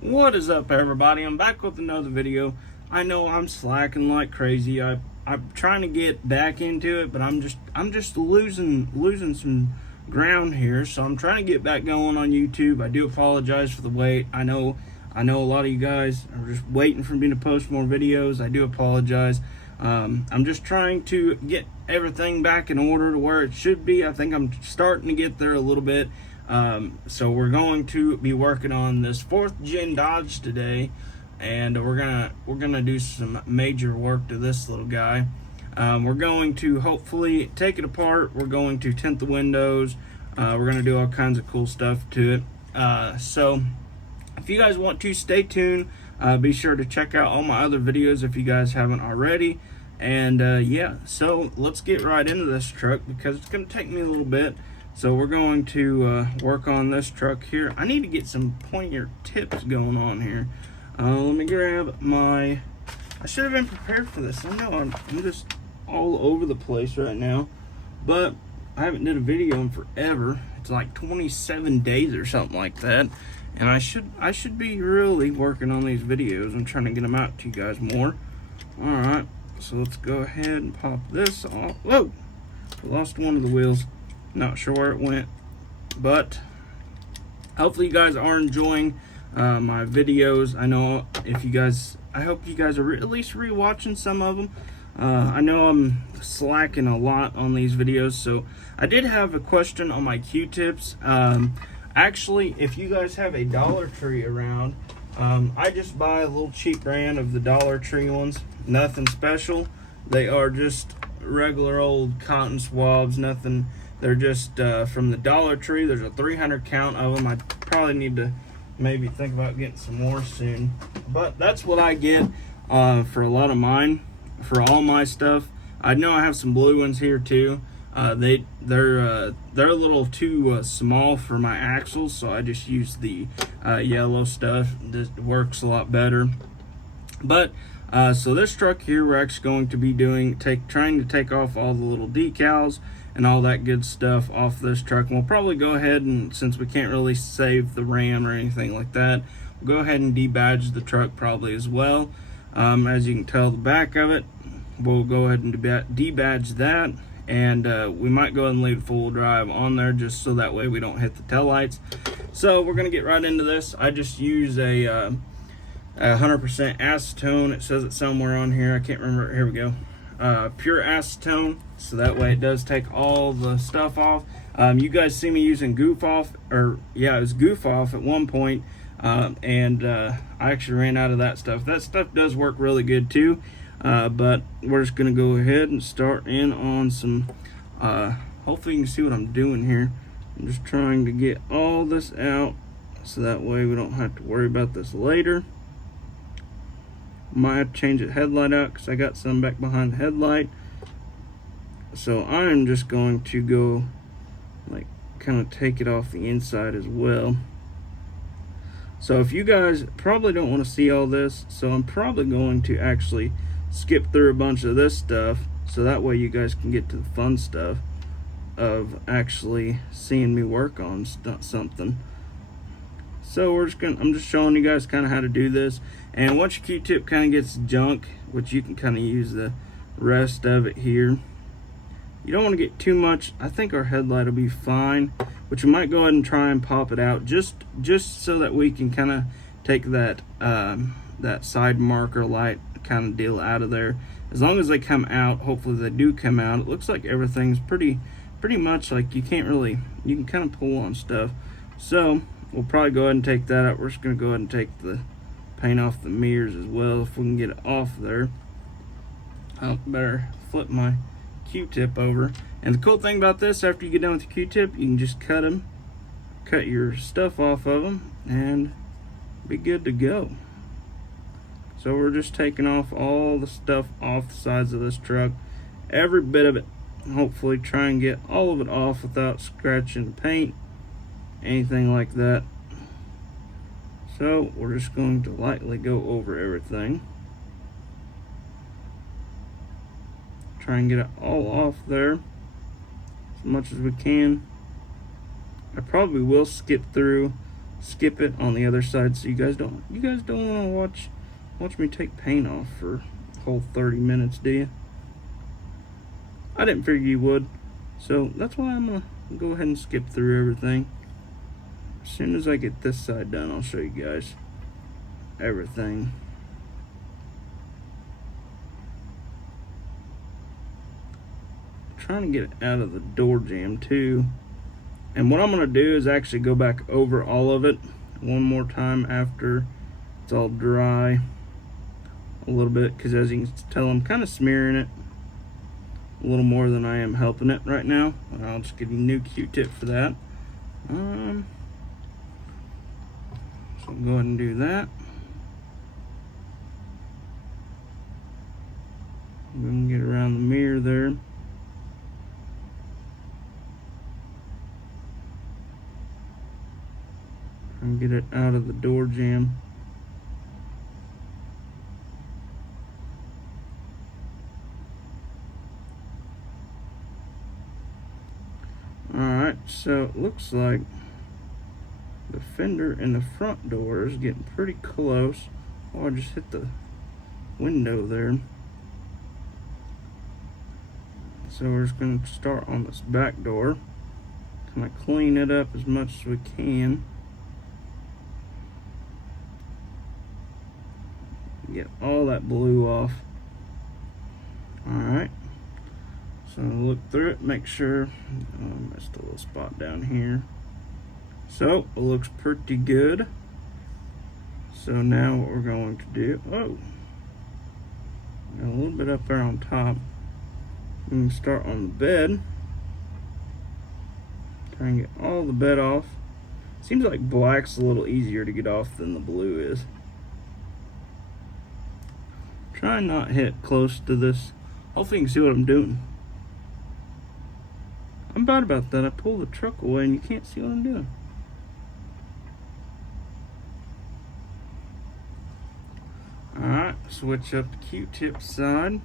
What is up, everybody? I'm back with another video. I know I'm slacking like crazy. I'm trying to get back into it, but I'm just losing some ground here. So I'm trying to get back going on YouTube. I do apologize for the wait. I know a lot of you guys are just waiting for me to post more videos. I do apologize. I'm just trying to get everything back in order to where it should be. I think I'm starting to get there a little bit. So we're going to be working on this 4th gen Dodge today, and we're gonna do some major work to this little guy. We're going to hopefully take it apart. We're going to tint the windows. We're gonna do all kinds of cool stuff to it. So if you guys want to, stay tuned. Be sure to check out all my other videos if you guys haven't already. And yeah, so let's get right into this truck because it's gonna take me a little bit. So we're going to work on this truck here. I need to get some pointier tips going on here. Let me grab my... I should have been prepared for this. I know I'm just all over the place right now, but I haven't did a video in forever. It's like 27 days or something like that, and I should be really working on these videos. I'm trying to get them out to you guys more. All right, so let's go ahead and pop this off. Whoa, lost one of the wheels. Not sure where it went, but hopefully you guys are enjoying my videos. I hope you guys are at least re-watching some of them. I know I'm slacking a lot on these videos, so I did have a question on my Q-tips. Actually, if you guys have a Dollar Tree around, I just buy a little cheap brand of the Dollar Tree ones. Nothing special. They are just regular old cotton swabs. Nothing. They're just from the Dollar Tree. There's a 300 count of them. I probably need to maybe think about getting some more soon. But that's what I get for a lot of mine, for all my stuff. I know I have some blue ones here too. They're a little too small for my axles, so I just use the yellow stuff. This works a lot better. But so this truck here, we're actually going to be trying to take off all the little decals and all that good stuff off this truck. And we'll probably go ahead and, since we can't really save the RAM or anything like that, we'll go ahead and debadge the truck probably as well. As you can tell, the back of it, we'll go ahead and debadge that, and we might go ahead and leave full drive on there just so that way we don't hit the taillights. So we're gonna get right into this. I just use a 100% acetone. It says it somewhere on here. I can't remember. Here we go. Pure acetone, so that way it does take all the stuff off. You guys see me using Goof Off, or yeah, it was Goof Off at one point, and I actually ran out of that stuff. That stuff does work really good too, but we're just gonna go ahead and start in on some. Hopefully you can see what I'm doing here. I'm just trying to get all this out, so that way we don't have to worry about this later. Might have to change the headlight out because I got some back behind the headlight. So I'm just going to go like kind of take it off the inside as well. So if you guys probably don't want to see all this, so I'm probably going to actually skip through a bunch of this stuff, so that way you guys can get to the fun stuff of actually seeing me work on something. So I'm just showing you guys kind of how to do this. And once your Q-tip kind of gets junk, which you can kind of use the rest of it here, you don't want to get too much. I think our headlight will be fine, but you might go ahead and try and pop it out just so that we can kind of take that that side marker light kind of deal out of there. As long as they come out, hopefully they do come out. It looks like everything's pretty much like you can kind of pull on stuff. So we'll probably go ahead and take that out. We're just going to go ahead and take the paint off the mirrors as well if we can get it off there. I better flip my Q-tip over. And the cool thing about this, after you get done with the Q-tip, you can just cut your stuff off of them and be good to go. So we're just taking off all the stuff off the sides of this truck, every bit of it. Hopefully try and get all of it off without scratching the paint, anything like that. So we're just going to lightly go over everything, try and get it all off there as much as we can. I probably will skip through skip it on the other side so you guys don't want to watch me take paint off for a whole 30 minutes, do you? I didn't figure you would, so that's why I'm gonna go ahead and skip through everything. As soon as I get this side done, I'll show you guys everything. I'm trying to get it out of the door jamb too. And what I'm going to do is actually go back over all of it one more time after it's all dry a little bit, because as you can tell, I'm kind of smearing it a little more than I am helping it right now. And I'll just get a new Q-tip for that. So I'll go ahead and do that. I'm going to get around the mirror there. And get it out of the door jamb. Alright, so it looks like the fender in the front door is getting pretty close. Oh, I just hit the window there. So we're just going to start on this back door. Kind of clean it up as much as we can. Get all that blue off. Alright, so look through it, make sure. I missed a little spot down here. So it looks pretty good. So now what we're going to do, got a little bit up there on top. We can start on the bed. Try and get all the bed off. Seems like black's a little easier to get off than the blue is. Try and not hit close to this. Hopefully you can see what I'm doing. I'm bad about that. I pull the truck away and you can't see what I'm doing. Alright, switch up the Q-tip side.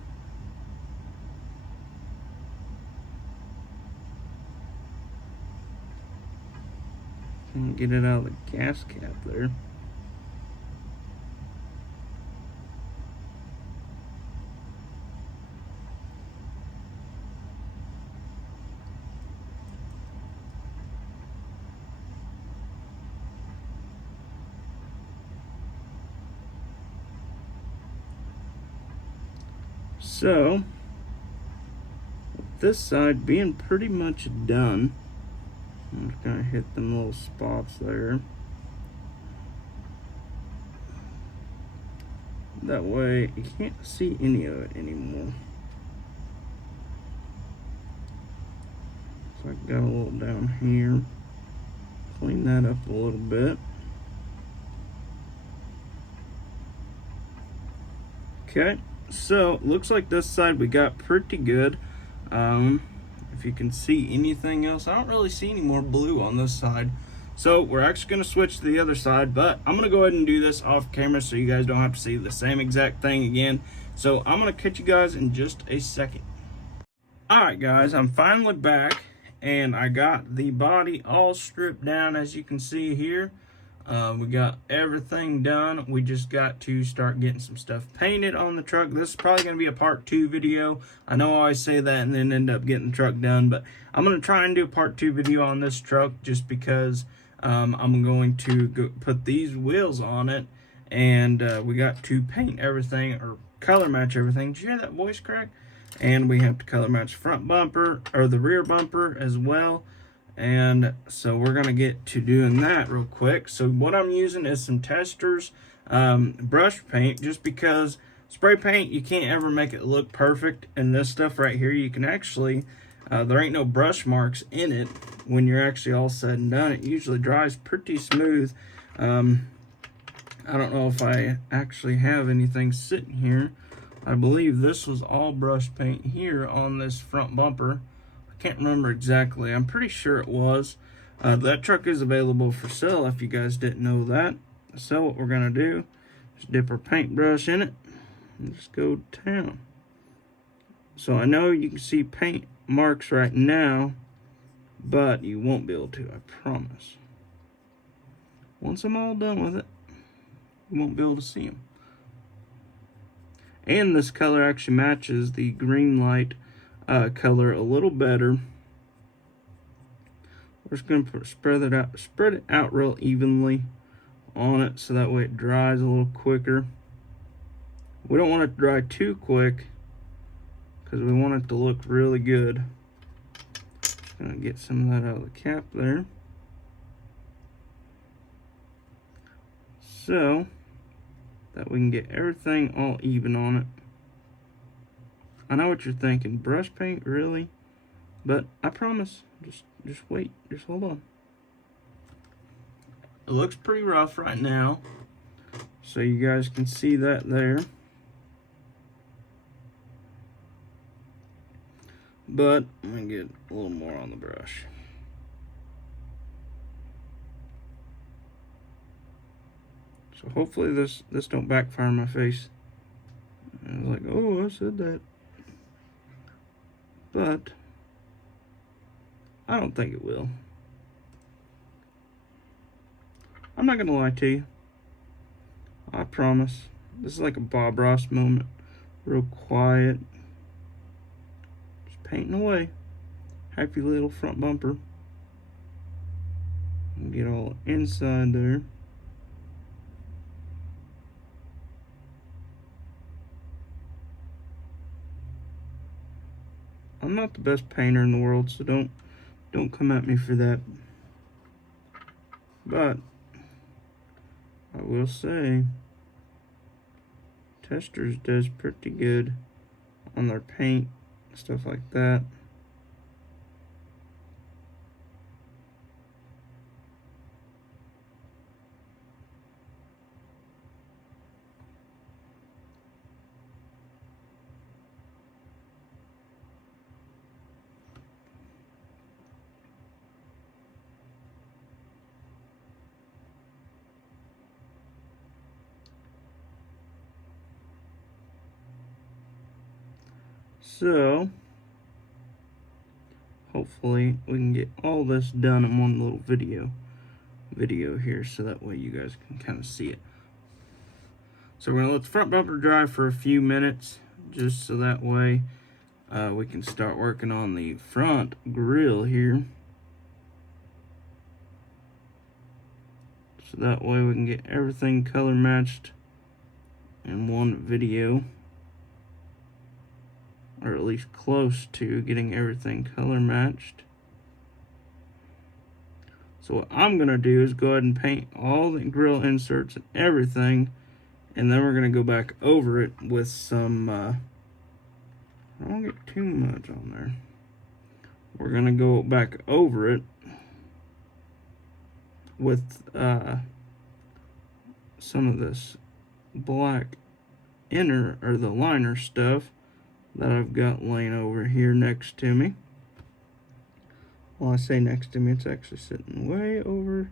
And get it out of the gas cap there. So, with this side being pretty much done, I'm just gonna hit them little spots there. That way you can't see any of it anymore. So I got a little down here. Clean that up a little bit. Okay, so looks like this side we got pretty good. If you can see anything else, I don't really see any more blue on this side. So we're actually going to switch to the other side, but I'm going to go ahead and do this off camera so you guys don't have to see the same exact thing again. So I'm going to catch you guys in just a second. Alright guys, I'm finally back and I got the body all stripped down, as you can see here. We got everything done. We just got to start getting some stuff painted on the truck. This is probably going to be a part 2 video. I know I always say that and then end up getting the truck done, but I'm going to try and do a part 2 video on this truck just because I'm going to put these wheels on it, and we got to paint everything or color match everything. Did you hear that voice crack? And we have to color match the front bumper or the rear bumper as well. And so we're going to get to doing that real quick. So what I'm using is some Testors brush paint, just because spray paint, you can't ever make it look perfect. And this stuff right here, you can actually, there ain't no brush marks in it when you're actually all said and done. It usually dries pretty smooth. I don't know if I actually have anything sitting here. I believe this was all brush paint here on this front bumper. Can't remember exactly. I'm pretty sure it was. That truck is available for sale if you guys didn't know that. So what we're gonna do is dip our paintbrush in it and just go to town. So I know you can see paint marks right now, but you won't be able to, I promise. once I'm all done with it, you won't be able to see them. And this color actually matches the green light color a little better. We're just going to spread it out real evenly on it so that way it dries a little quicker. We don't want it to dry too quick because we want it to look really good. Just going to get some of that out of the cap there. So that we can get everything all even on it. I know what you're thinking, brush paint, really? But I promise, just wait, just hold on. It looks pretty rough right now, so you guys can see that there. But I'm gonna get a little more on the brush. So hopefully this don't backfire in my face. I was like, oh, I said that. But I don't think it will. I'm not gonna lie to you. I promise. This is like a Bob Ross moment. Real quiet. Just painting away. Happy little front bumper. Get all inside there. I'm not the best painter in the world, so don't come at me for that. But I will say Testors does pretty good on their paint, stuff like that. So hopefully we can get all this done in one little video here, so that way you guys can kind of see it. So we're gonna let the front bumper dry for a few minutes, just so that way we can start working on the front grille here. So that way we can get everything color matched in one video, or at least close to getting everything color matched. So what I'm gonna do is go ahead and paint all the grill inserts and everything, and then we're gonna go back over it with some, I don't want to get too much on there. We're gonna go back over it with some of this black inner, or the liner stuff that I've got laying over here next to me. Well, I say next to me, it's actually sitting way over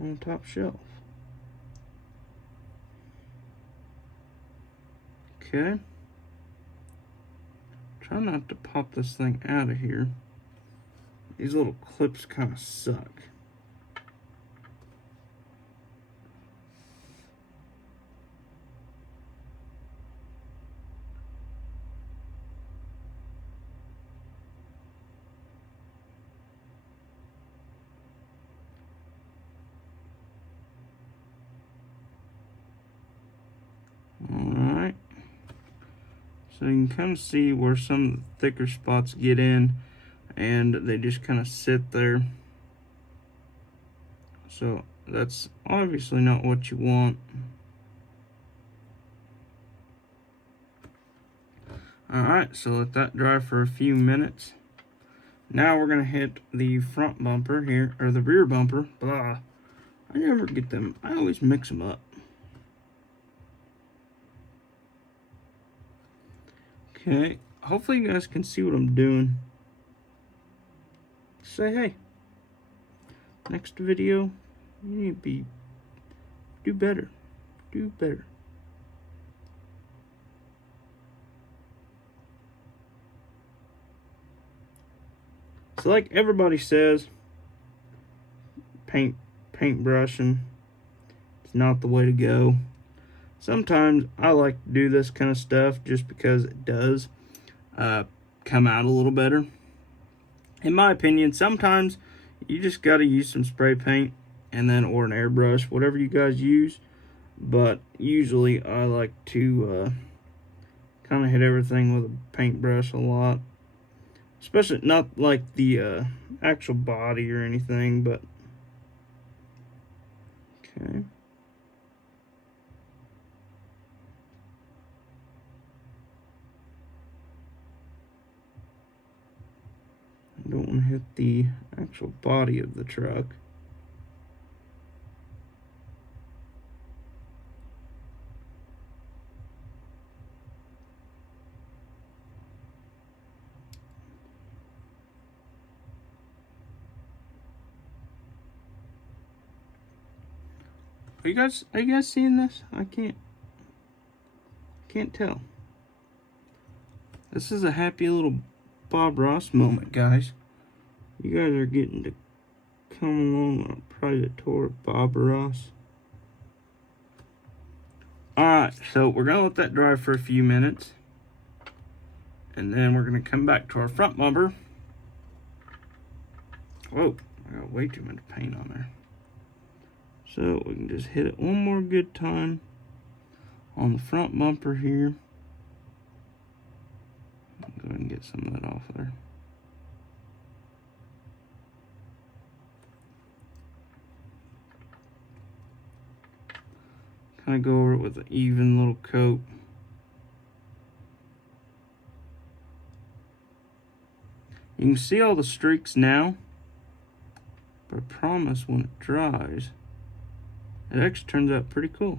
on the top shelf. Okay. Try not to pop this thing out of here. These little clips kind of suck. Alright, so you can kind of see where some of the thicker spots get in, and they just kind of sit there. So that's obviously not what you want. Alright, so let that dry for a few minutes. Now we're going to hit the front bumper here, or the rear bumper. Blah. I never get them, I always mix them up. Okay, hopefully you guys can see what I'm doing. Say hey. Next video, you need to do better. Do better. So like everybody says, paint paintbrushing. It's not the way to go. Sometimes I like to do this kind of stuff just because it does come out a little better. In my opinion, sometimes you just got to use some spray paint and then or an airbrush, whatever you guys use. But usually I like to kind of hit everything with a paintbrush a lot. Especially not like the actual body or anything, but okay. I don't want to hit the actual body of the truck. Are you guys seeing this? I can't tell. This is a happy little Bob Ross moment, guys. You guys are getting to come along on a private tour of Bob Ross. Alright, so we're gonna let that dry for a few minutes. And then we're gonna come back to our front bumper. Whoa, I got way too much paint on there. So we can just hit it one more good time on the front bumper here. Go ahead and get some of that off there. Kind of go over it with an even little coat. You can see all the streaks now, but I promise when it dries, it actually turns out pretty cool.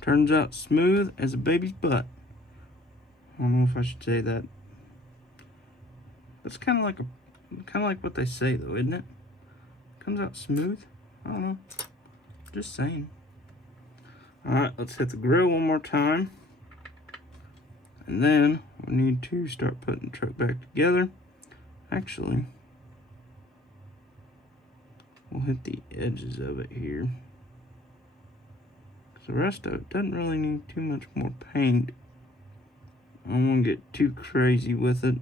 Turns out smooth as a baby's butt. I don't know if I should say that. That's kind of like what they say though, isn't it? Comes out smooth. I don't know. Just saying. Alright, let's hit the grill one more time. And then we need to start putting the truck back together. Actually, we'll hit the edges of it here. The rest of it doesn't really need too much more paint. I don't want to get too crazy with it.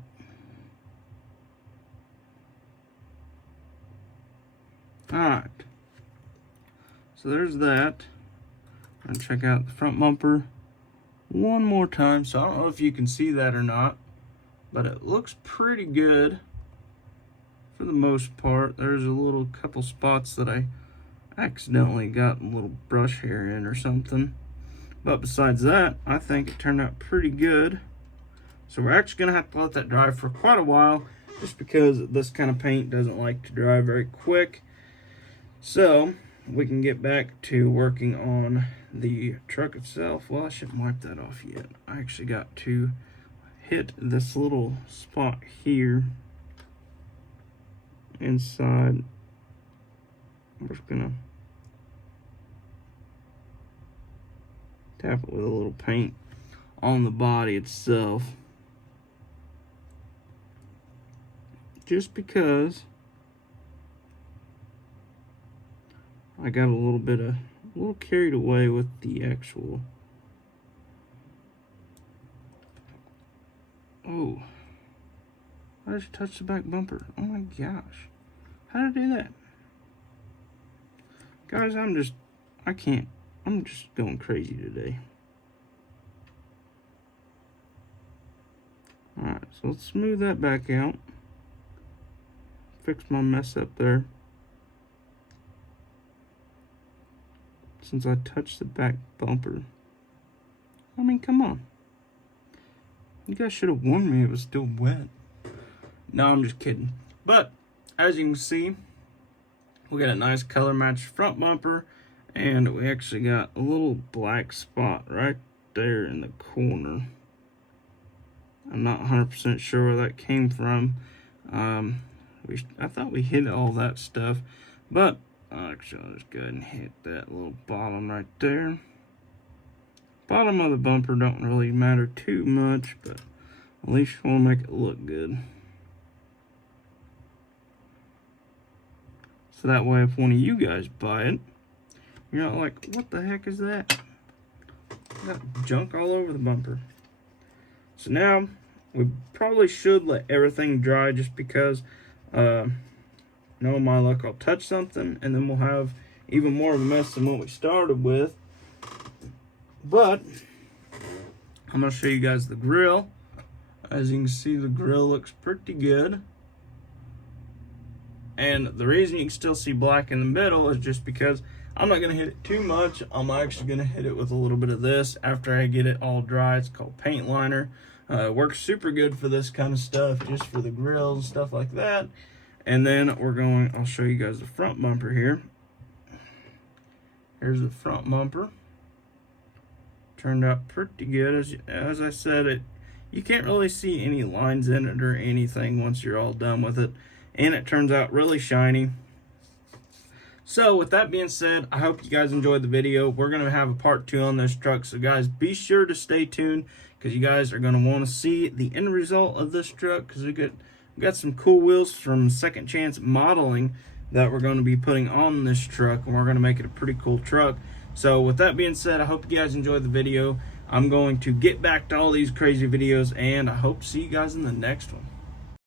Alright. So there's that. I'm going to check out the front bumper one more time. So I don't know if you can see that or not, but it looks pretty good for the most part. There's a little couple spots that I accidentally got a little brush hair in or something, but besides that, I think it turned out pretty good. So we're actually gonna have to let that dry for quite a while, just because this kind of paint doesn't like to dry very quick. So we can get back to working on the truck itself. Well, I shouldn't wipe that off yet. I actually got to hit this little spot here inside. I'm just gonna tap it with a little paint on the body itself, just because I got a little carried away with the actual. Oh, I just touched the back bumper. Oh my gosh, how did I do that? Guys, I'm just going crazy today. Alright, so let's smooth that back out. Fix my mess up there. Since I touched the back bumper. I mean, come on. You guys should have warned me it was still wet. No, I'm just kidding. But, as you can see, we got a nice color match front bumper, and we actually got a little black spot right there in the corner. I'm not 100% sure where that came from. I thought we hit all that stuff, but actually I'll just go ahead and hit that little bottom right there. Bottom of the bumper don't really matter too much, but At least you want to make it look good. So that way if one of you guys buy it, you're not like, what the heck is that? Got junk all over the bumper. So now, we probably should let everything dry just because, no, my luck, I'll touch something and then we'll have even more of a mess than what we started with. But I'm going to show you guys the grill. As you can see, the grill looks pretty good. And the reason you can still see black in the middle is just because I'm not going to hit it too much. I'm actually going to hit it with a little bit of this after I get it all dry. It's called paint liner. It works super good for this kind of stuff, just for the grills and stuff like that. And then I'll show you guys the front bumper here. Here's the front bumper. Turned out pretty good. As I said, you can't really see any lines in it or anything once you're all done with it. And it turns out really shiny. So with that being said, I hope you guys enjoyed the video. We're going to have a part 2 on this truck. So guys, be sure to stay tuned because you guys are going to want to see the end result of this truck, because we got some cool wheels from Second Chance Modeling that we're going to be putting on this truck, and we're going to make it a pretty cool truck. So with that being said, I hope you guys enjoyed the video. I'm going to get back to all these crazy videos, and I hope to see you guys in the next one.